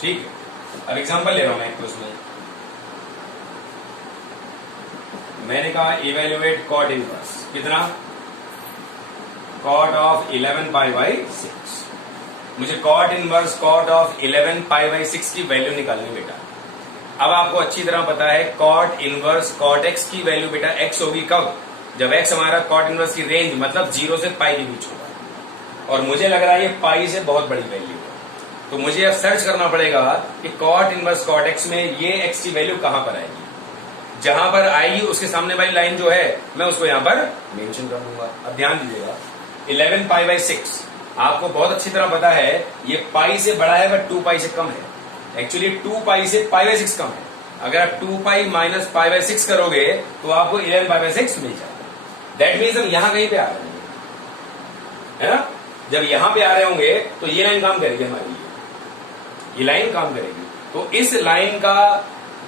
ठीक है। अब एग्जांपल ले रहा हूं मैं तो उसमें मैंने कहा इवेल्युएट कॉट इनवर्स, कितना, कॉट ऑफ 11 पाई बाई 6। मुझे cot inverse cot of 11 pi by 6 की वैल्यू निकालनी बेटा। अब आपको अच्छी तरह पता है कॉट इनवर्स कॉट एक्स की वैल्यू बेटा एक्स होगी कब, जब एक्स हमारा कॉट इनवर्स की रेंज मतलब 0 से पाई के बीच होगा, और मुझे लग रहा है ये पाई से बहुत बड़ी वैल्यू है। तो मुझे अब सर्च करना पड़ेगा कि कॉट इनवर्स कॉट एक्स में ये एक्स की वैल्यू कहां पर आएगी। जहां पर आएगी उसके सामने वाली लाइन जो है मैं उसको यहां पर मेंशन कर दूंगा। अब ध्यान दीजिएगा 11 पाई बाई 6 आपको बहुत अच्छी तरह पता है ये पाई से बड़ा है बट 2 पाई से कम है। एक्चुअली 2 पाई से पाई बाई 6 कम है। अगर आप 2 पाई माइनस पाई बाई 6 करोगे तो आपको 11 पाई बाई 6 मिल जाएगा। दैट मीन्स हम यहां कहीं पे आ रहे होंगे, है ना। जब यहां पे आ रहे होंगे तो ये लाइन काम करेगी हमारी लिए, ये लाइन काम करेगी। तो इस लाइन का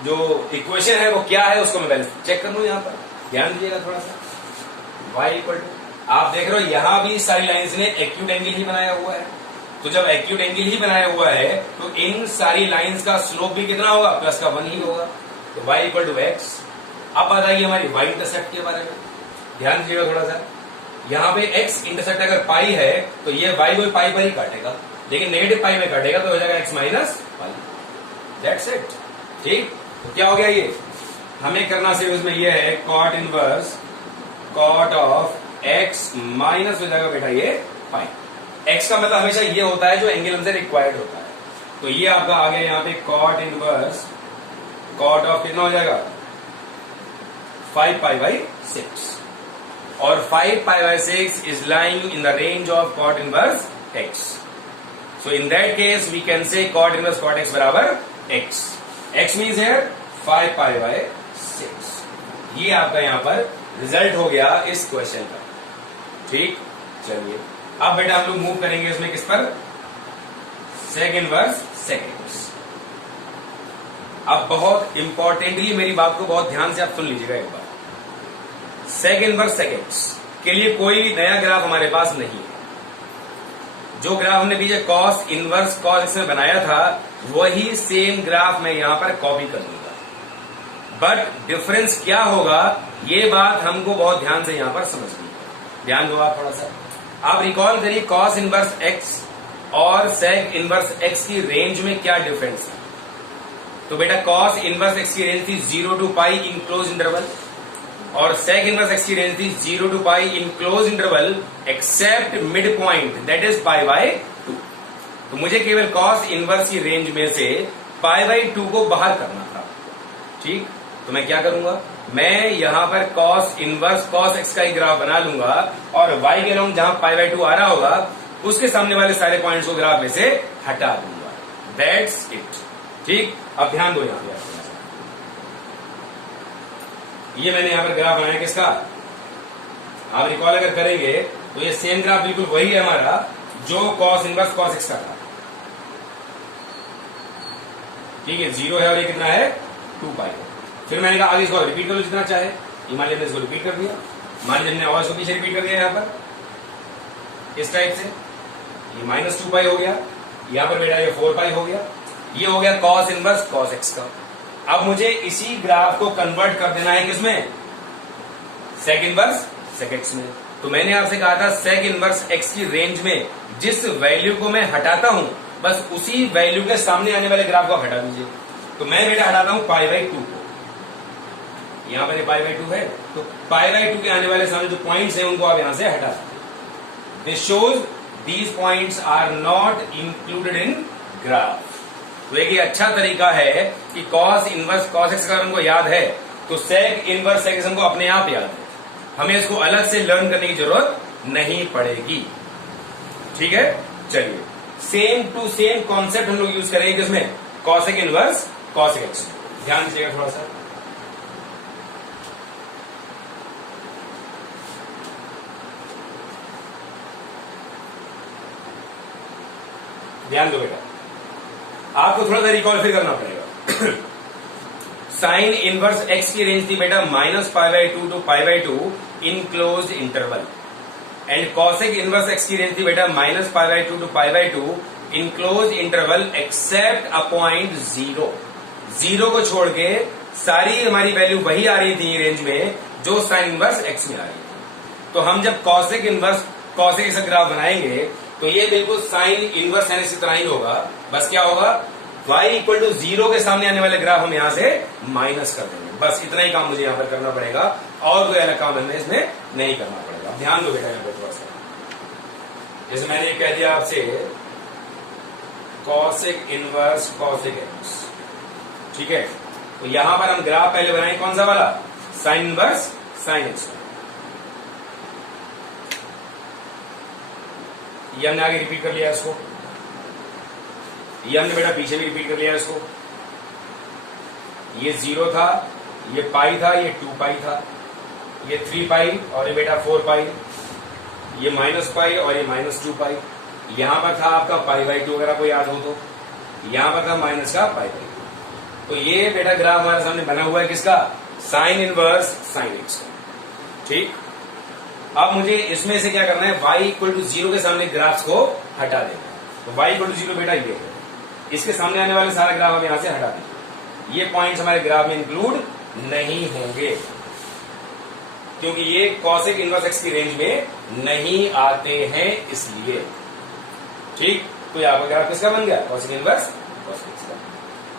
जो इक्वेशन है वो क्या है उसको मैं पहले चेक कर लूं। यहां पर ध्यान दीजिएगा थोड़ा सा, y इक्वल टू, आप देख रहे हो यहां भी सारी लाइंस ने एक्यूट एंगल ही बनाया हुआ है। तो जब एक्यूट एंगल ही बनाया हुआ है तो इन सारी लाइंस का स्लोप भी कितना होगा, प्लस का 1 ही होगा। तो y इक्वल टू एक्स। अब बताइए हमारी y इंटरसेप्ट के बारे में ध्यान दीजिएगा थोड़ा सा। यहां पे x इंटरसेप्ट अगर पाई है तो ये y को पाई पर ही काटेगा, लेकिन नेगेटिव पाई में काटेगा तो हो जाएगा x minus pi. That's it. ठीक, तो क्या हो गया, ये हमें करना सिर्फ इसमें ये है cot inverse cot of x minus हो जाएगा बेटा ये पाई। x का मतलब हमेशा ये होता है जो एंगल हमसे रिक्वायर्ड होता है। तो ये आपका आ गया यहाँ पे कॉट इनवर्स कॉट ऑफ कितना हो जाएगा 5 पाई बाई 6, और 5 pi by 6 is lying in the range of cot inverse x। So in that case we can say cot inverse cot x बराबर x। x means here 5 pi by 6। ये आपका यहां पर result हो गया इस question का। ठीक, चलिए अब बेटा हम लोग मूव करेंगे इसमें किस पर, सेक इनवर्स सेक एक्स। अब बहुत इंपॉर्टेंटली मेरी बात को बहुत ध्यान से आप सुन लीजिएगा एक बार। सेक इनवर्स सेक एक्स के लिए कोई भी नया ग्राफ हमारे पास नहीं है। जो ग्राफ हमने पीछे कॉस इनवर्स कॉस एक्स में बनाया था वही सेम ग्राफ मैं यहां पर कॉपी कर लूंगा, बट डिफरेंस क्या होगा ये बात हमको बहुत ध्यान से यहां पर समझनी है। ध्यान दो आप थोड़ा सा। आप रिकॉल करिए कॉस इनवर्स एक्स और सेक इनवर्स एक्स की रेंज में क्या डिफरेंस है। तो बेटा कॉस इनवर्स एक्स की रेंज थी 0 to pi in close interval, और सेक इनवर्स एक्स की रेंज थी 0 to pi in close interval except mid point that is pi by 2। तो मुझे केवल कॉस इनवर्स की रेंज में से पाई बाय 2 को बाहर करना था। ठीक, तो मैं क्या करूंगा, मैं यहां पर कॉस इनवर्स कॉस एक्स का ही ग्राफ बना लूंगा और y के अराउंड जहां पाई बाय 2 आ रहा होगा उसके सामने वाले सारे पॉइंट्स को ग्राफ में से हटा दूंगा। That's it. ठीक, अब ध्यान दो यहां पर, ये मैंने यहां पर ग्राफ बनाया किसका, आप रिकॉल अगर करेंगे तो ये सेम ग्राफ बिल्कुल वही है हमारा जो कॉस इनवर्स कॉस एक्स का था। ठीक है, 0 है और ये कितना है 2 पाई है। फिर मैंने कहा आगे इसको रिपीट कर लो जितना चाहे। ये मान लीजिए हमने इसको रिपीट कर दिया, मान लीजिए हमने और इसको पीछे रिपीट कर दिया यहां पर इस टाइप से, ये -2 पाई हो गया, यहां पर बेटा ये 4 पाई हो गया, ये हो गया कॉस इनवर्स कॉस एक्स का। अब मुझे इसी ग्राफ को कन्वर्ट कर देना है किसमें, सेक इनवर्स सेक एक्स में। तो मैंने आपसे कहा था सेक इनवर्स एक्स की रेंज में जिस वैल्यू को मैं हटाता हूं बस उसी वैल्यू के सामने आने वाले ग्राफ को हटा दीजिए। तो मैं बेटा हटाता हूं पाई बाई 2 को, यहां पर पाई बाई 2 है तो पाई बाई 2 के आने वाले सामने जो पॉइंट्स हैं उनको आप यहां से हटा सकते। This shows these points are not included in graph. तो एक ये अच्छा तरीका है कि कॉस इनवर्स कॉस एक्स का हमको याद है तो सेक इनवर्स सेक एक्स हमको अपने आप याद है, हमें इसको अलग से लर्न करने की जरूरत नहीं पड़ेगी। ठीक है, चलिए सेम टू सेम कॉन्सेप्ट हम लोग यूज करेंगे किसमें, कॉसेक इनवर्स कॉसेक एक्स। ध्यान दीजिएगा थोड़ा सा, ध्यान दो बेटा, आपको थोड़ा सा रिकॉल फिर करना पड़ेगा। साइन इनवर्स एक्स की रेंज थी बेटा -π/2 to π/2 in closed interval, and cosec inverse x की रेंज थी बेटा -π/2 to π/2 in closed interval except a point 0, 0 को छोड़ के सारी हमारी वैल्यू वही आ रही थी रेंज में जो साइन इनवर्स एक्स में आ रही थी। तो हम जब कॉसेक इनवर्स कॉसेक ऐसा ग्राफ बनाएंगे तो ये बिल्कुल साइन इनवर्स साइन इसी तरह ही होगा, बस क्या होगा y इक्वल टू 0 के सामने आने वाले ग्राफ हम यहां से माइनस कर देंगे। बस इतना ही काम मुझे यहां पर करना पड़ेगा और कोई अलग काम हमें इसमें नहीं करना पड़ेगा। अब ध्यान दो बेटा यहां पर थोड़ा सा, जैसे मैंने कह दिया आपसे कॉसेक इनवर्स कॉसेक एक्स, ठीक है। तो यहां पर हम ग्राफ पहले बनाएंगे कौन सा वाला, साइन इनवर्स साइन एक्स। ये हमने आगे रिपीट कर लिया इसको, ये हमने बेटा पीछे भी रिपीट कर लिया इसको। ये 0 था, ये पाई था, ये 2 पाई था, ये 3 पाई और ये बेटा 4 पाई, ये माइनस पाई और ये माइनस 2 पाई। यहां पर था आपका पाई बाई 2 अगर आपको याद हो तो, यहां पर था माइनस का पाई बाई 2। तो ये बेटा ग्राफ हमारे सामने बना हुआ है किसका, साइन इनवर्स साइन एक्स का, ठीक। अब मुझे इसमें से क्या करना है, y इक्वल टू 0 के सामने ग्राफ्स को हटा देना है। तो y इक्वल टू 0 बेटा ये है, इसके सामने आने वाले सारे ग्राफ हम यहां से हटा देंगे। ये पॉइंट्स हमारे ग्राफ में इंक्लूड नहीं होंगे क्योंकि ये कॉसेक इनवर्स एक्स की रेंज में नहीं आते हैं, इसलिए, ठीक। तो यहां पर ग्राफ किसका बन गया, कॉसेक इनवर्स कॉसेक एक्स का।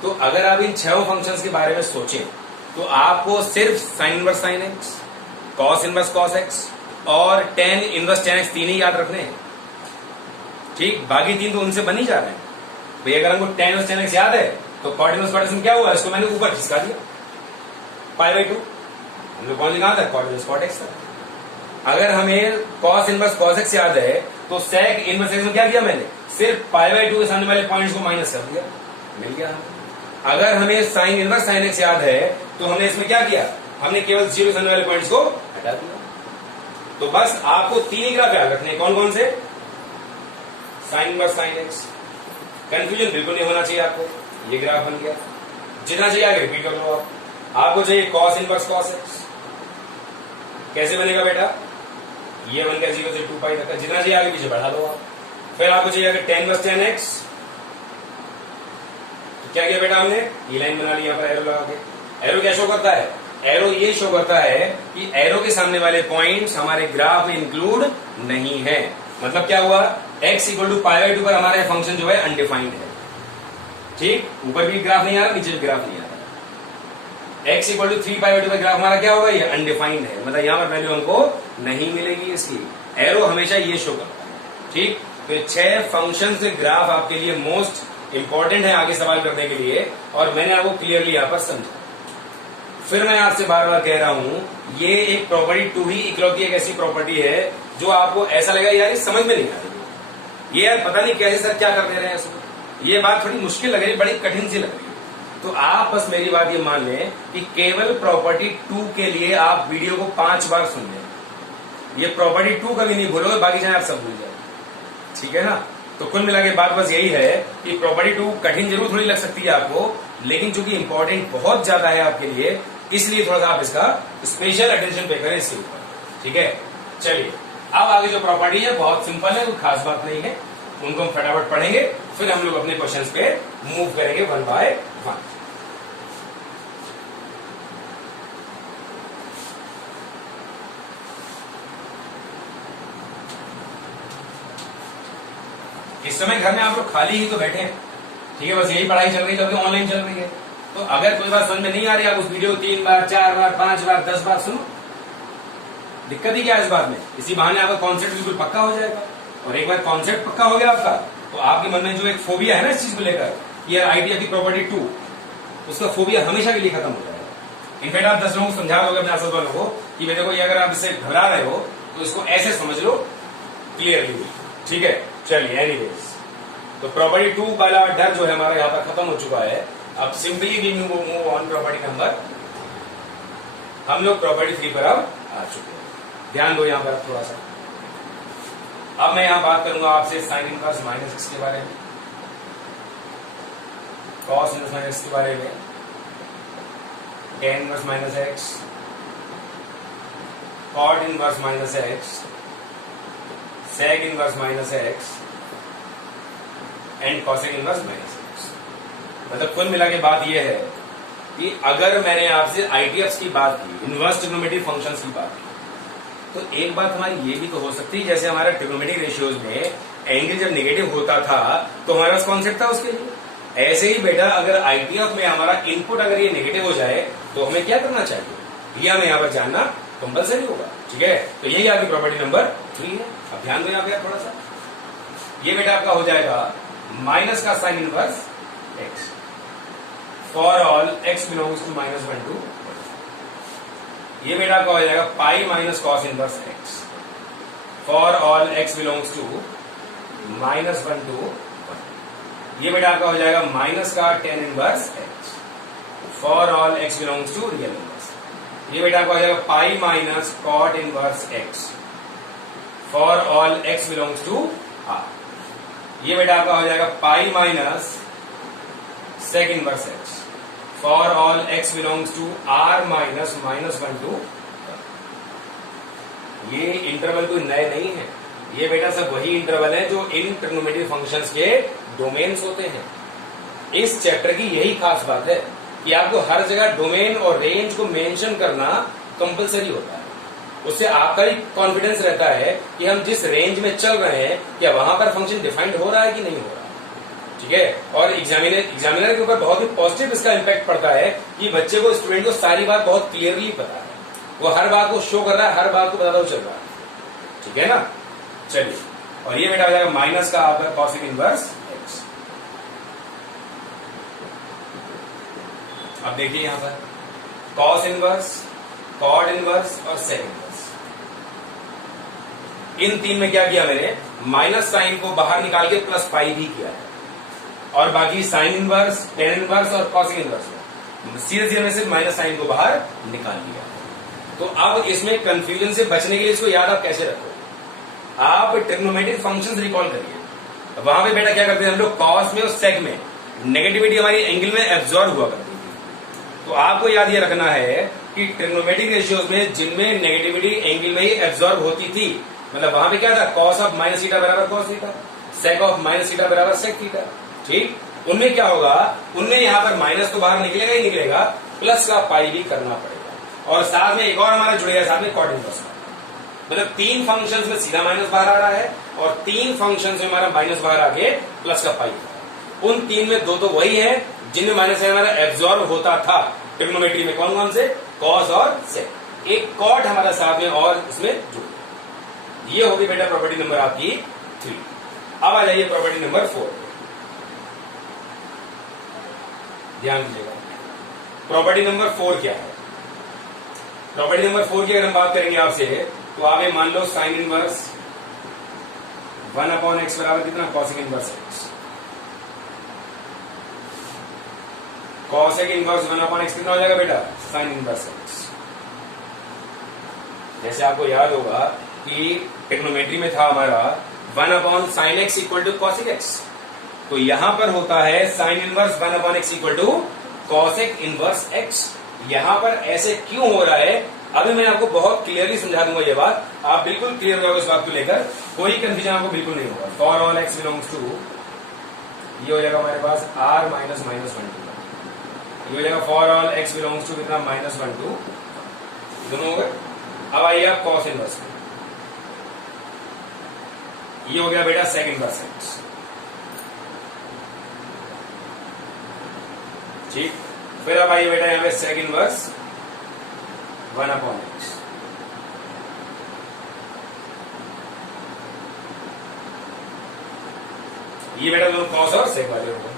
तो अगर आप इन 6 फंक्शंस के बारे में सोचें तो आपको सिर्फ sine inverse sine x, cos inverse cos x और टेन इनवर्स टेन एक्स तीन ही याद रखने हैं, ठीक। बाकी तीन तो उनसे बन ही जा रहे हैं भैया। अगर हमको टेन इनवर्स टेन एक्स याद है तो कॉट इनवर्स कॉट एक्स में क्या हुआ, इसको मैंने ऊपर खिसका दिया पाई बाई 2, हमने कौन निकाला था, कॉट इनवर्स कॉट एक्स था। अगर हमें कॉस इनवर्स कॉस एक्स याद है तो सेक इनवर्स एक्स में क्या किया मैंने, सिर्फ पाई बाई 2 के सामने वाले पॉइंट्स को माइनस कर दिया, मिल गया हमें। अगर हमें साइन इनवर्स साइन एक्स याद है तो हमने इसमें क्या किया, हमने केवल 0 के सामने वाले पॉइंट्स को हटा दिया। तो बस आपको तीन ही ग्राफ याद रखने हैं, कौन कौन से, sine inverse sine x. Confusion बिल्कुल नहीं होना चाहिए आपको, ये ग्राफ बन गया, जितना चाहिए आगे रिपीट कर लो आप। आपको चाहिए कॉस इनवर्स कॉस एक्स, कैसे बनेगा बेटा, ये बन गया 0 से 2 पाई तक, जितना चाहिए आगे पीछे बढ़ा लो आप। फिर आपको चाहिए अगर टेन इनवर्स टेन एक्स, तो क्या किया बेटा हमने, ये लाइन बना ली, यहां पर एरो लगा के। एरो क्या शो करता है, एरो ये शो करता है कि एरो के सामने वाले पॉइंट्स हमारे ग्राफ में इंक्लूड नहीं है। मतलब क्या हुआ, x equal to pi by 2 पर हमारा फंक्शन जो है अनडिफाइंड है, ठीक। ऊपर भी ग्राफ नहीं आ रहा, नीचे भी ग्राफ नहीं आ रहा। x equal to 3 pi by 2 पर ग्राफ हमारा क्या होगा, ये अनडिफाइंड है, मतलब यहां पर वैल्यू हमको नहीं मिलेगी इसकी। एरो हमेशा ये शो करता है, ठीक। तो 6 फंक्शन से ग्राफ आपके लिए मोस्ट इंपॉर्टेंट है आगे सवाल करने के लिए, और मैंने आपको क्लियरली यहां पर समझा। फिर मैं आपसे बार बार कह रहा हूं, ये एक प्रॉपर्टी 2 ही इकलौती एक ऐसी प्रॉपर्टी है जो आपको ऐसा लगेगा यार ये समझ में नहीं आ रही, ये यार पता नहीं कैसे सर क्या कर दे रहे हैं इसको, ये बात थोड़ी मुश्किल लग रही है, बड़ी कठिन सी लग रही है। तो आप बस मेरी बात ये मान लें कि केवल प्रॉपर्टी 2 के लिए आप वीडियो को 5 बार सुन लें, ये प्रॉपर्टी 2 कभी नहीं भूलोगे, बाकी चाहे आप सब भूल जाए, ठीक है ना। तो कुल मिला के बात बस यही है कि प्रॉपर्टी 2 कठिन जरूर थोड़ी लग सकती है आपको, लेकिन चूंकि इंपॉर्टेंट बहुत ज्यादा है आपके लिए, इसलिए थोड़ा सा आप इसका स्पेशल अटेंशन पे करें इसके ऊपर, ठीक है। चलिए अब आगे जो प्रॉपर्टी है बहुत सिंपल है, कोई खास बात नहीं है, उनको हम फटाफट पढ़ेंगे, फिर हम लोग अपने क्वेश्चंस पे मूव करेंगे 1 बाय 1। इस समय घर में आप लोग खाली ही तो बैठे हैं, ठीक है, बस यही पढ़ाई चल रही है, तो ऑनलाइन चल रही है। तो अगर कोई बात समझ में नहीं आ रही, आप उस वीडियो 3 बार 4 बार 5 बार 10 बार सुनो, दिक्कत ही क्या है इस बात में, इसी बहाने आपका कॉन्सेप्ट बिल्कुल पक्का हो जाएगा। और एक बार कॉन्सेप्ट पक्का हो गया आपका, तो आपके मन में जो एक फोबिया है ना इस चीज को लेकर, ये आइडिया की प्रॉपर्टी 2, उसका फोबिया हमेशा के लिए खत्म हो जाएगा। इनफैक्ट आप 10 लोगों को समझा दोगे अपने आसपास वालों को कि देखो ये अगर आप इससे घबरा रहे हो तो इसको ऐसे समझ लो क्लियरली, ठीक है। चलिए एनीवेज, तो प्रॉपर्टी 2 वाला डर जो है हमारा यहाँ पर खत्म हो चुका है। अब simply we move on property number, हम लोग प्रॉपर्टी 3 पर अब आ चुके हैं। ध्यान दो यहाँ पर थोड़ा सा, अब मैं यहां बात करूंगा आपसे साइन इनवर्स माइनस एक्स के बारे में, कॉस इनवर्स माइनस के बारे में, tan inverse minus x, cot inverse minus x, sec inverse minus x, and cosec inverse -x। मतलब कुल मिला के बात यह है कि अगर मैंने आपसे आईटीएफ्स की बात की, इनवर्स ट्रिग्नोमेट्री फंक्शंस की बात की, तो एक बात हमारी ये भी तो हो सकती है, जैसे हमारा ट्रिग्नोमेट्रिक रेशियोज में एंगल जब नेगेटिव होता था तो हमारे पास कॉन्सेप्ट था उसके लिए, ऐसे ही बेटा अगर आईटीएफ में हमारा इनपुट अगर ये नेगेटिव हो जाए तो हमें क्या करना चाहिए, ये हमें यहाँ पर जानना कंपल्सरी होगा। ठीक है, तो यही आपकी प्रॉपर्टी नंबर 3 है। अब ध्यान दो यहाँ पे थोड़ा सा, ये बेटा आपका हो जाएगा माइनस का sine inverse x for all x belongs to -1 to 1। ये बेटा आपका हो जाएगा pi minus cos inverse x for all x belongs to -1 to 1। ये बेटा आपका हो जाएगा माइनस का tan inverse x for all x belongs to real inverse. ये बेटा आपका हो जाएगा pi minus cot inverse x for all x belongs to r। ये बेटा आपका हो जाएगा pi minus sec inverse x for all x belongs to r minus -1 to 1। ये इंटरवल कोई नए नहीं है, ये बेटा सब वही इंटरवल है जो इन ट्रिग्नोमेट्री फंक्शंस के डोमेन्स होते हैं। इस चैप्टर की यही खास बात है कि आपको हर जगह डोमेन और रेंज को मेंशन करना कंपलसरी होता है। उससे आपका ही कॉन्फिडेंस रहता है कि हम जिस रेंज में चल रहे हैं क्या वहां पर फंक्शन डिफाइंड हो रहा है कि नहीं हो रहा है। ठीक है, और एग्जामिनर के ऊपर बहुत ही पॉजिटिव इसका इंपैक्ट पड़ता है कि बच्चे को, स्टूडेंट को सारी बात बहुत क्लियरली पता है, वो हर बात को शो कर रहा है, हर बात को बताता हुआ चल रहा है। ठीक है ना, चलिए, और ये बेटा हो जाएगा माइनस का आपका कॉसेक इनवर्स एक्स। अब देखिए यहां पर कॉस इनवर्स, कॉट इनवर्स और सेक इनवर्स, इन तीन में क्या किया मैंने, माइनस साइन को बाहर निकाल के प्लस पाई भी किया है, और बाकी साइन इनवर्स, टेन इनवर्स और कॉसेक इनवर्स सीधे सीधे में से माइनस साइन को बाहर निकाल लिया। तो अब इसमें कंफ्यूजन से बचने के लिए इसको याद आप कैसे रखो, आप ट्रिग्नोमेट्रिक फंक्शंस रिकॉल करिए। वहां पे बेटा क्या करते हैं हम लोग, कॉस में और सेक में नेगेटिविटी हमारी एंगल में एब्जॉर्ब हुआ करती थी। तो आपको याद ये रखना है कि ट्रिग्नोमेट्रिक रेशियोज में जिनमें नेगेटिविटी एंगल में ही एब्जॉर्ब होती थी, मतलब वहां पे क्या था, कॉस ऑफ माइनस थीटा बराबर cos theta, sake of minus theta बराबर सेक थीटा। ठीक, उनमें क्या होगा, उनमें यहां पर माइनस तो बाहर निकलेगा ही निकलेगा, प्लस का पाई भी करना पड़ेगा, और साथ में एक और हमारा जुड़ेगा साथ में कॉट इनवर्स। मतलब 3 फंक्शंस में सीधा माइनस बाहर आ रहा है, और 3 फंक्शंस में हमारा माइनस बाहर आके प्लस का पाई। उन 3 में 2 तो वही है जिनमें माइनस हमारा एब्जॉर्ब होता था ट्रिग्नोमेट्री में, कौन कौन से, कॉस और सेक। एक कॉट हमारा साथ में और इसमें जुड़। ये होगी बेटा प्रॉपर्टी नंबर आपकी 3। अब आ जाइए प्रॉपर्टी नंबर 4, ध्यान दीजिएगा। प्रॉपर्टी नंबर 4 क्या है, प्रॉपर्टी नंबर 4 की अगर हम बात करेंगे आपसे, तो आप ये मान लो साइन इनवर्स 1/x बराबर कितना, cosec inverse x. Cosec inverse 1/x कितना हो जाएगा बेटा, साइन इनवर्स एक्स। जैसे आपको याद होगा कि ट्रिग्नोमेट्री में था हमारा 1/sin x equal to cosec x, तो यहां पर होता है sine inverse 1/x equal to cosec inverse x. यहां पर ऐसे क्यों हो रहा है, अभी मैं आपको बहुत क्लियरली समझा दूंगा ये बात, आप बिल्कुल क्लियर हो जाओगे इस बात को लेकर, कोई कंफ्यूजन आपको बिल्कुल नहीं होगा। For all x belongs to, ये हो जाएगा हमारे पास r माइनस -1 to 1, ये हो जाएगा for all x belongs to कितना, -1 to, दोनों हो गए। अब आइए आप कॉस इनवर्स में, ये हो गया बेटा सेक इनवर्स एक्स। ठीक, फिर अब आइए बेटा यहां पे सेक इनवर्स 1/x, ये बेटा दोनों कॉस और सेक वाले हो गए।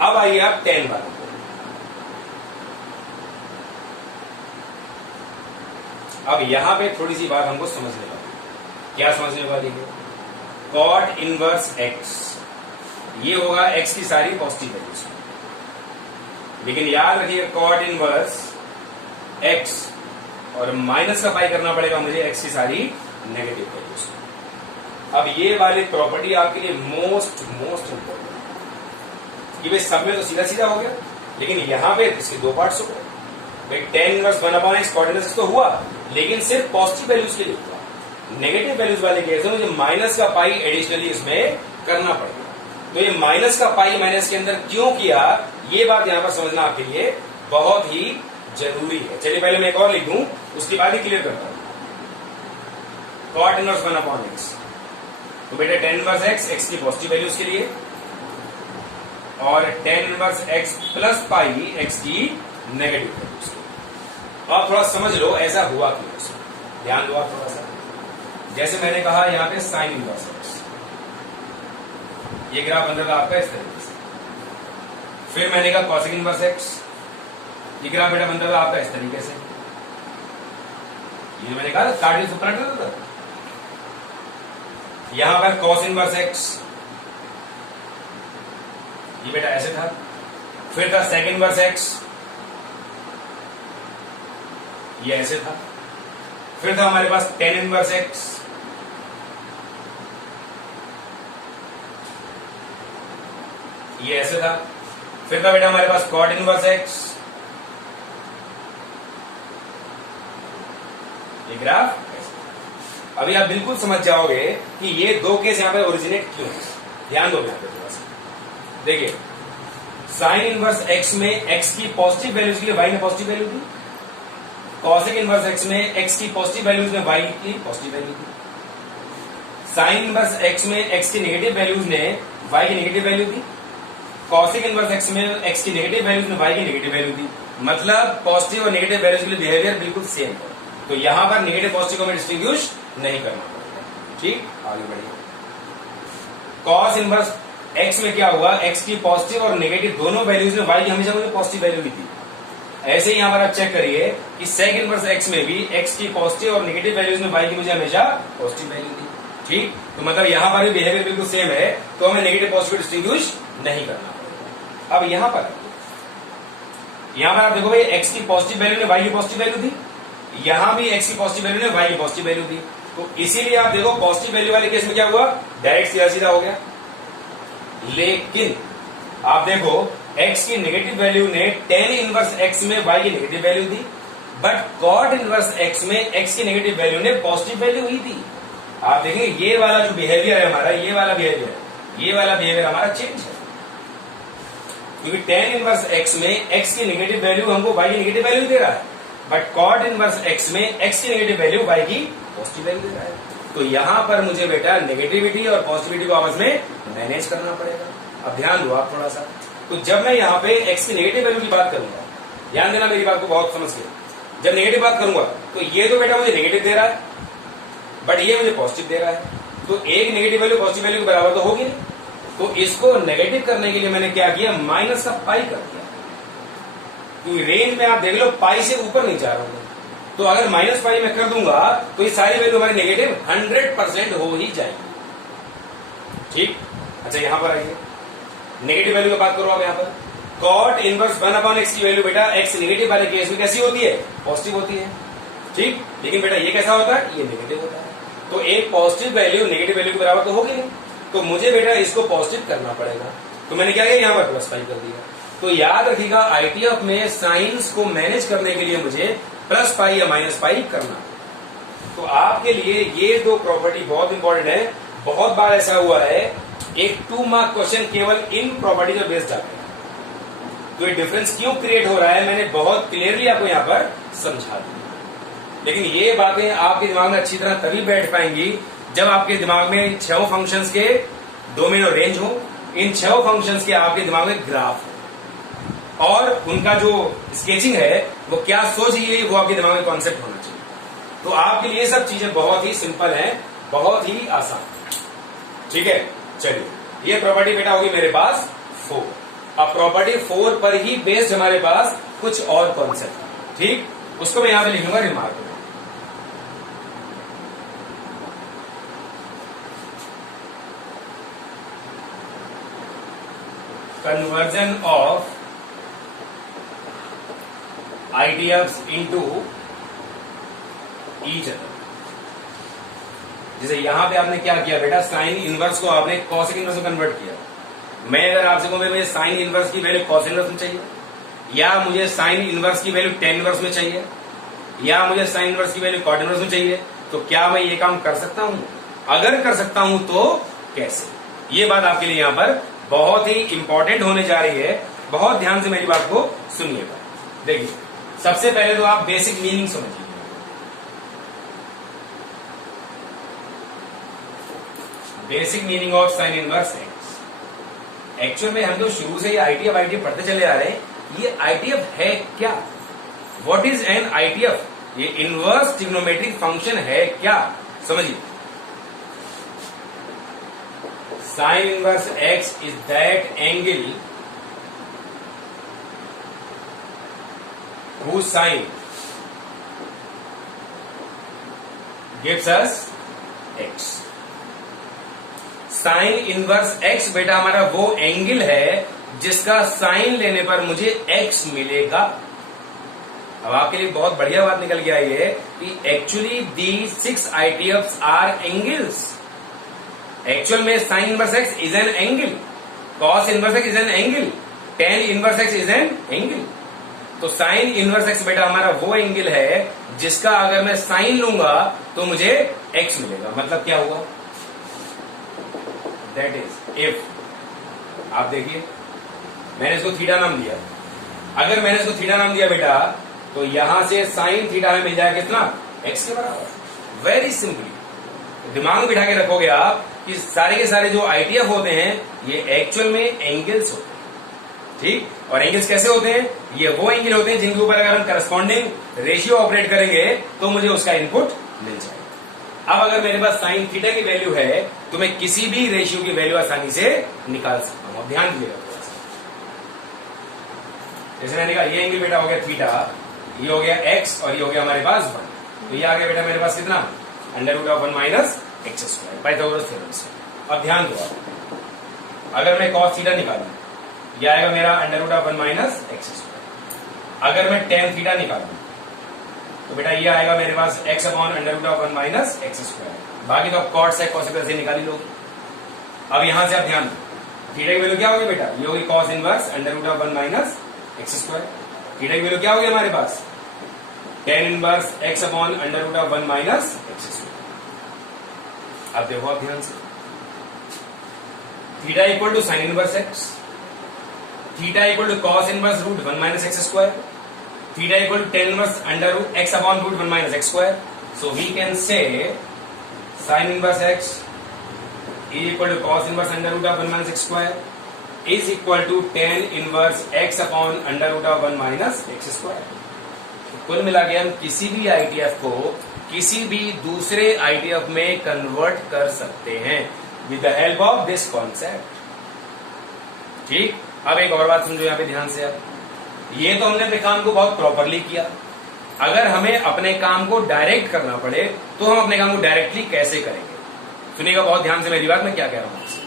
अब आइए आप टेन वाले, अब यहां पे थोड़ी सी बात हमको समझने वाली, क्या समझने वाली है, कॉट इनवर्स एक्स, ये होगा एक्स की सारी पॉजिटिव वैल्यूज, लेकिन याद रखिए कॉट इनवर्स एक्स और माइनस का पाई करना पड़ेगा मुझे एक्स की सारी नेगेटिव वैल्यूज। अब ये वाली प्रॉपर्टी आपके लिए मोस्ट इंपॉर्टेंट, ये सब में तो सीधा सीधा हो गया, लेकिन यहां पे इसके 2 पार्ट्स हो गए भाई। Tan inverse 1/x cot inverse तो हुआ, लेकिन सिर्फ पॉजिटिव वैल्यूज के लिए हुआ। नेगेटिव वैल्यूज वाले केस में मुझे माइनस का पाई एडिशनली इसमें करना पड़ेगा। तो ये माइनस का पाई माइनस के अंदर क्यों किया, ये बात यहां पर समझना आपके लिए बहुत ही जरूरी है। चलिए पहले मैं एक और लिख दूं, उसके बाद ही क्लियर करता हूं। कॉट इनवर्स 1/x, तो बेटा tan इनवर्स x की पॉजिटिव वैल्यूज के लिए, और tan inverse x plus pi x की नेगेटिव वैल्यूज के लिए। आप थोड़ा समझ लो ऐसा हुआ क्यों, ध्यान दो आप थोड़ा सा। जैसे मैंने कहा यहां पे साइन इनवर्स x, ये ग्राफ बन रहा था आपका इस तरीके से। फिर मैंने कहा कॉसेक इनवर्स x, ये ग्राफ बेटा बन रहा था आपका इस तरीके से। ये मैंने कहा कार्डियल सुपराटल था। यहां पर कॉस इनवर्स x, ये बेटा ऐसे था। फिर था सेकंड इनवर्स x, ये ऐसे था। फिर था हमारे पास tan इनवर्स x, ये ऐसे था। फिर था बेटा हमारे पास cot इनवर्स x, ये ग्राफ। अभी आप बिल्कुल समझ जाओगे कि ये दो केस यहां पे ओरिजिनेट क्यों है। ध्यान दो यहां पे थोड़ा सा, देखिए साइन इनवर्स x में x की पॉजिटिव वैल्यूज के लिए y ने पॉजिटिव वैल्यू दी, कॉसेक इनवर्स x में x की पॉजिटिव वैल्यूज ने y की पॉजिटिव वैल्यू दी, साइन इनवर्स x में x की नेगेटिव वैल्यूज ने y की नेगेटिव वैल्यू दी, कॉसेक इनवर्स x में x की नेगेटिव वैल्यूज ने y की नेगेटिव वैल्यू दी। मतलब पॉजिटिव और नेगेटिव वैल्यूज के लिए बिहेवियर बिल्कुल सेम है। तो यहां पर नेगेटिव पॉजिटिव को हमें डिस्टिंग्विश नहीं करना पड़ेगा। ठीक, आगे बढ़िए। कॉस इनवर्स x में क्या हुआ, x की पॉजिटिव और नेगेटिव दोनों वैल्यूज ने y की हमेशा मुझे पॉजिटिव वैल्यू दी थी। ऐसे ही यहां पर आप चेक करिए कि सेक इनवर्स x में भी x की पॉजिटिव और नेगेटिव वैल्यूज ने y की मुझे हमेशा पॉजिटिव वैल्यू दी। ठीक, तो मतलब यहां पर भी बिहेवियर बिल्कुल सेम है, तो हमें नेगेटिव पॉजिटिव डिस्टिंग्विश नहीं करना पड़ेगा। अब यहां पर आप देखो भाई x की पॉजिटिव वैल्यू ने y की पॉजिटिव वैल्यू दी, यहां भी x की पॉजिटिव वैल्यू ने y की पॉजिटिव वैल्यू दी। तो इसीलिए आप देखो पॉजिटिव वैल्यू वाले केस में क्या हुआ, डायरेक्ट सीधा सीधा हो गया। लेकिन आप देखो x की नेगेटिव वैल्यू ने tan इनवर्स x में y की negative value the, but cot inverse x में x की नेगेटिव वैल्यू ने पॉजिटिव वैल्यू ही दी। आप देखेंगे ये वाला जो बिहेवियर है हमारा, ये वाला बिहेवियर हमारा चेंज है, क्योंकि tan इनवर्स x में x की नेगेटिव वैल्यू हमको y की नेगेटिव वैल्यू दे रहा है, बट cot इनवर्स x में x की नेगेटिव वैल्यू y की पॉजिटिव वैल्यू दे रहा है। तो यहां पर मुझे बेटा नेगेटिविटी और पॉजिटिविटी को आपस में मैनेज करना पड़ेगा। अब ध्यान दो आप थोड़ा सा, तो जब मैं यहां पे x की नेगेटिव वैल्यू की बात करूंगा, ध्यान देना मेरी बात को बहुत समझ के, जब नेगेटिव बात करूंगा तो ये तो बेटा मुझे नेगेटिव दे रहा है, बट ये मुझे पॉजिटिव दे रहा है। तो एक नेगेटिव वैल्यू पॉजिटिव वैल्यू के बराबर तो होगी नहीं। तो इसको नेगेटिव करने के लिए मैंने क्या किया, माइनस का पाई कर दिया। क्योंकि रेंज में आप देख लो पाई से ऊपर नहीं जा रहा हूं, तो अगर माइनस पाई में कर दूंगा तो ये सारी वैल्यू हमारी नेगेटिव 100% हो ही जाएगी। ठीक, अच्छा यहां पर आइए, नेगेटिव वैल्यू की बात करो आप। यहां पर cot इनवर्स 1/x की वैल्यू बेटा x नेगेटिव वाले केस में कैसी होती है, पॉजिटिव होती है। ठीक, लेकिन बेटा ये कैसा होता है, ये नेगेटिव होता है। तो एक पॉजिटिव वैल्यू नेगेटिव वैल्यू के बराबर तो होगी नहीं, तो मुझे बेटा इसको पॉजिटिव करना पड़ेगा। तो मैंने क्या किया, यहां पर प्लस पाई कर दिया। तो याद रखिएगा आईटीएफ में साइंस को मैनेज करने के लिए मुझे प्लस पाई या माइनस पाई करना। तो आपके लिए ये दो प्रॉपर्टी बहुत इंपॉर्टेंट है। बहुत बार ऐसा हुआ है एक 2 मार्क क्वेश्चन केवल इन प्रॉपर्टी पर बेस्ड जाते हैं। तो ये डिफरेंस क्यों क्रिएट हो रहा है मैंने बहुत क्लियरली आपको यहां पर समझा दिया। लेकिन ये बातें आपके दिमाग में अच्छी तरह तभी बैठ पाएंगी जब आपके दिमाग में 6 फंक्शंस के डोमेन और रेंज हो, इन 6 फंक्शंस के आपके दिमाग में ग्राफ हो, और उनका जो स्केचिंग है वो क्या सोच रही है वो आपके दिमाग में कॉन्सेप्ट होना चाहिए। तो आपके लिए सब चीजें बहुत ही सिंपल हैं, बहुत ही आसान। ठीक है, चलिए ये प्रॉपर्टी बेटा होगी मेरे पास 4। अब प्रॉपर्टी 4 पर ही बेस्ड हमारे पास कुछ और कॉन्सेप्ट। ठीक, उसको मैं यहां पे लिखूंगा remark. Conversion of ideas into each other. जैसे यहां पे आपने क्या किया बेटा, साइन इनवर्स को आपने कॉसेक इनवर्स में कन्वर्ट किया। मैं अगर आपसे कहूं मुझे साइन इनवर्स की वैल्यू कॉस इनवर्स में चाहिए, या मुझे साइन इनवर्स की वैल्यू टेन इनवर्स में चाहिए, या मुझे साइन इनवर्स की वैल्यू कॉट इनवर्स में चाहिए, तो क्या मैं ये काम कर सकता हूं? अगर कर सकता हूं तो कैसे? ये बात आपके लिए यहां पर बहुत ही इंपॉर्टेंट होने जा रही है, बहुत ध्यान से मेरी बात को सुनिएगा। देखिए, सबसे पहले तो आप बेसिक मीनिंग समझिए। Basic meaning of sine inverse x. Actual में हम तो शुरू से ही आईटीएफ पढ़ते चले आ रहे हैं। ये आईटीएफ है क्या? What is an ITF? ये इनवर्स ट्रिग्नोमेट्रिक फंक्शन है क्या? समझिए, sign inverse x is that angle whose sine gives us x। Sign inverse x बेटा हमारा वो एंगल है जिसका साइन लेने पर मुझे x मिलेगा। अब आपके लिए बहुत बढ़िया बात निकल के आई है कि actually the 6 ITFs are angles. Actual में sine inverse x is an angle, cos inverse x is an angle, tan inverse x is an angle. तो साइन इनवर्स एक्स बेटा हमारा वो एंगल है जिसका अगर मैं साइन लूंगा तो मुझे x मिलेगा। मतलब क्या हुआ? दैट इज इफ, आप देखिए मैंने इसको थीटा नाम दिया। अगर मैंने इसको थीटा नाम दिया बेटा तो यहां से साइन थीटा में मिल जाएगा कितना? x के बराबर। वेरी सिंपली दिमाग में बिठा के रखोगे आप कि सारे के सारे जो आईटीएफ होते हैं ये एक्चुअल में एंगल्स होते हैं। ठीक, और एंगल्स कैसे होते हैं? ये वो एंगल होते हैं जिनके ऊपर अगर हम करस्पॉन्डिंग रेशियो ऑपरेट करेंगे तो मुझे उसका इनपुट मिल जाएगा। अब अगर मेरे पास साइन थीटा की वैल्यू है तो मैं किसी भी रेशियो की वैल्यू आसानी से निकाल सकता हूं। अब ध्यान दीजिएगा थोड़ा सा। जैसे मैंने कहा ये एंगल बेटा हो गया थीटा, ये हो गया एक्स और ये हो गया हमारे पास 1। तो ये आ गया बेटा मेरे पास कितना? √1 minus x square, Pythagoras theorem से। अब ध्यान दो, अगर मैं कॉस थीटा निकालूं यह आएगा मेरा √1 माइनस एक्स स्क्वायर। अगर मैं टेन थीटा निकालूं तो बेटा ये आएगा मेरे पास x upon √1 minus x square. बाकी तो आप कॉट सेक कोसेक से निकाल ही लोगे। अब यहां से आप ध्यान दो, थीटा की वैल्यू क्या होगी बेटा? ये होगी cos inverse √1 minus x square. Theta की वैल्यू क्या होगी हमारे पास? Tan inverse x upon √1 minus x square. अब देखो आप ध्यान से, theta equal to sine inverse x, theta equal to cos inverse √1 minus x square, theta equal to tan inverse x upon √1 minus x square. So we can say sine inverse x equal to cos inverse √1 minus x square is equal to tan inverse x upon √1 minus x square. कुल मिला के हम किसी भी ITF को किसी भी दूसरे आईटीएफ में कन्वर्ट कर सकते हैं with the help of this concept. ठीक, अब एक और बात समझो यहां पे ध्यान से। अब ये तो हमने अपने काम को बहुत प्रॉपरली किया। अगर हमें अपने काम को डायरेक्ट करना पड़े तो हम अपने काम को डायरेक्टली कैसे करेंगे? सुनिएगा बहुत ध्यान से मेरी बात, मैं क्या कह रहा हूं आपसे।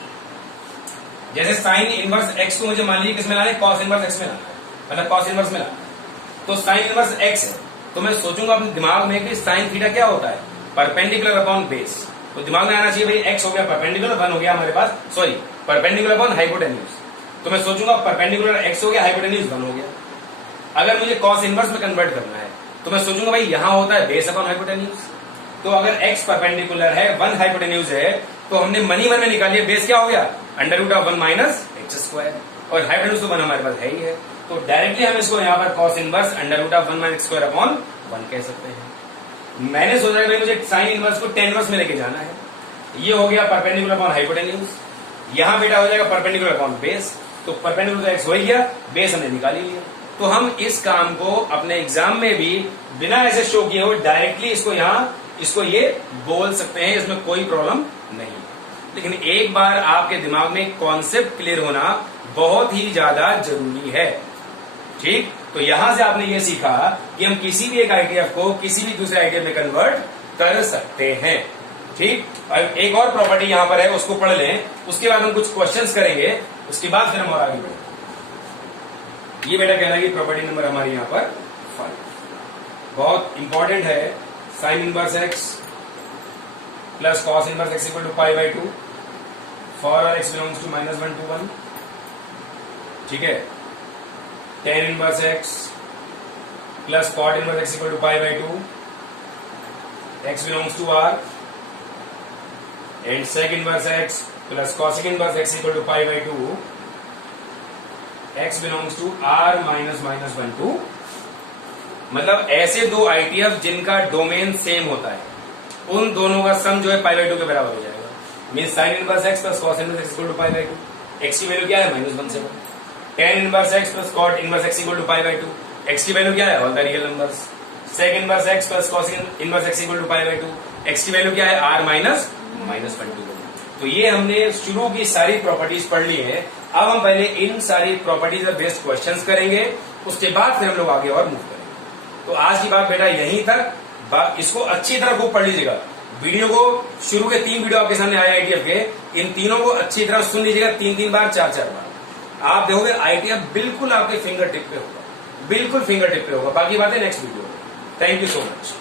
जैसे साइन इनवर्स एक्स को मुझे मान लीजिए किसमें लाना है? कॉस इनवर्स एक्स में लाना है, मतलब कॉस इनवर्स में लाना है। तो साइन इनवर्स एक्स है तो मैं सोचूंगा अपने दिमाग में कि साइन थीटा क्या होता है? Perpendicular upon base. तो दिमाग में आना चाहिए भाई एक्स हो गया परपेंडिकुलर, 1 हो गया हमारे पास, सॉरी परपेंडिकुलर अपॉन हाइपोटेन्यूज। तो मैं सोचूंगा परपेंडिकुलर एक्स हो गया, हाइपोटेन्यूज 1 हो गया। अगर मुझे कॉस इनवर्स में कन्वर्ट करना है तो मैं सोचूंगा भाई यहां होता है बेस अपॉन हाइपोटेन्यूज। तो अगर x परपेंडिकुलर है, 1 हाइपोटेन्यूज है, तो हमने मनी मन में निकाल लिया, बेस क्या हो गया? √1 माइनस एक्स स्क्वायर, और हाइपोटेन्यूज तो 1 हमारे पास है ही है। तो डायरेक्टली हम इसको यहाँ पर cos inverse √1 minus x square upon 1 कह सकते हैं। मैंने सोचा भाई मुझे साइन इनवर्स को टेन इनवर्स में लेके जाना है। ये हो गया परपेंडिकुलर अपॉन हाइपोटेन्यूज, यहां बेटा हो जाएगा परपेंडिकुलर अपॉन बेस। तो परपेंडिकुलर तो एक्स हो ही गया, बेस हमने निकाल ही लिया। तो हम इस काम को अपने एग्जाम में भी बिना ऐसे शो किए हुए डायरेक्टली इसको ये बोल सकते हैं, इसमें कोई प्रॉब्लम नहीं। लेकिन एक बार आपके दिमाग में कॉन्सेप्ट क्लियर होना बहुत ही ज्यादा जरूरी है। ठीक, तो यहां से आपने ये सीखा कि हम किसी भी एक आईटीएफ को किसी भी दूसरे आईटीएफ में कन्वर्ट कर सकते हैं। ठीक, अब एक और प्रॉपर्टी यहां पर है, उसको पढ़ लें, उसके बाद हम कुछ क्वेश्चंस करेंगे, उसके बाद फिर हम और आगे बढ़ेंगे। ये बेटा कहलाएगी प्रॉपर्टी नंबर हमारी यहां पर 5, बहुत इंपॉर्टेंट है। Sine inverse x plus cos inverse x equal to π/2 for और x बिलोंग्स टू -1 to 1। ठीक है, tan inverse x plus cot inverse x equal to π/2 x belongs to r and sec inverse x plus cosec inverse x equal to pi by two, x belongs to R minus minus 1 to, मतलब ऐसे दो ITF जिनका domain same होता है, उन दोनों का सम जो है पाई बाई टू के बराबर हो जाएगा। Mean sine inverse x plus cos inverse x equal to pi by two, x की वैल्यू क्या है -1 से 1, tan inverse x plus cot inverse x equal to pi by two, x की वैल्यू क्या है all the real numbers, sec inverse x plus cos inverse x equal to pi by two, x की value क्या है are minus minus 1 to. तो ये हमने शुरू की सारी प्रॉपर्टीज पढ़ ली है। अब हम पहले इन सारी प्रॉपर्टीज पर बेस्ड क्वेश्चंस करेंगे, उसके बाद फिर हम लोग आगे और मूव करेंगे। तो आज की बात बेटा यहीं तक, इसको अच्छी तरह खूब पढ़ लीजिएगा। वीडियो को शुरू के 3 वीडियो आपके सामने आए आईटीएफ के, इन तीनों को अच्छी तरह सुन लीजिएगा 3-3 बार 4-4 बार। आप देखोगे आईटीएफ बिल्कुल आपके फिंगर टिप पे होगा, बिल्कुल फिंगर टिप पे होगा। बाकी बातें नेक्स्ट वीडियो में। Thank you so much.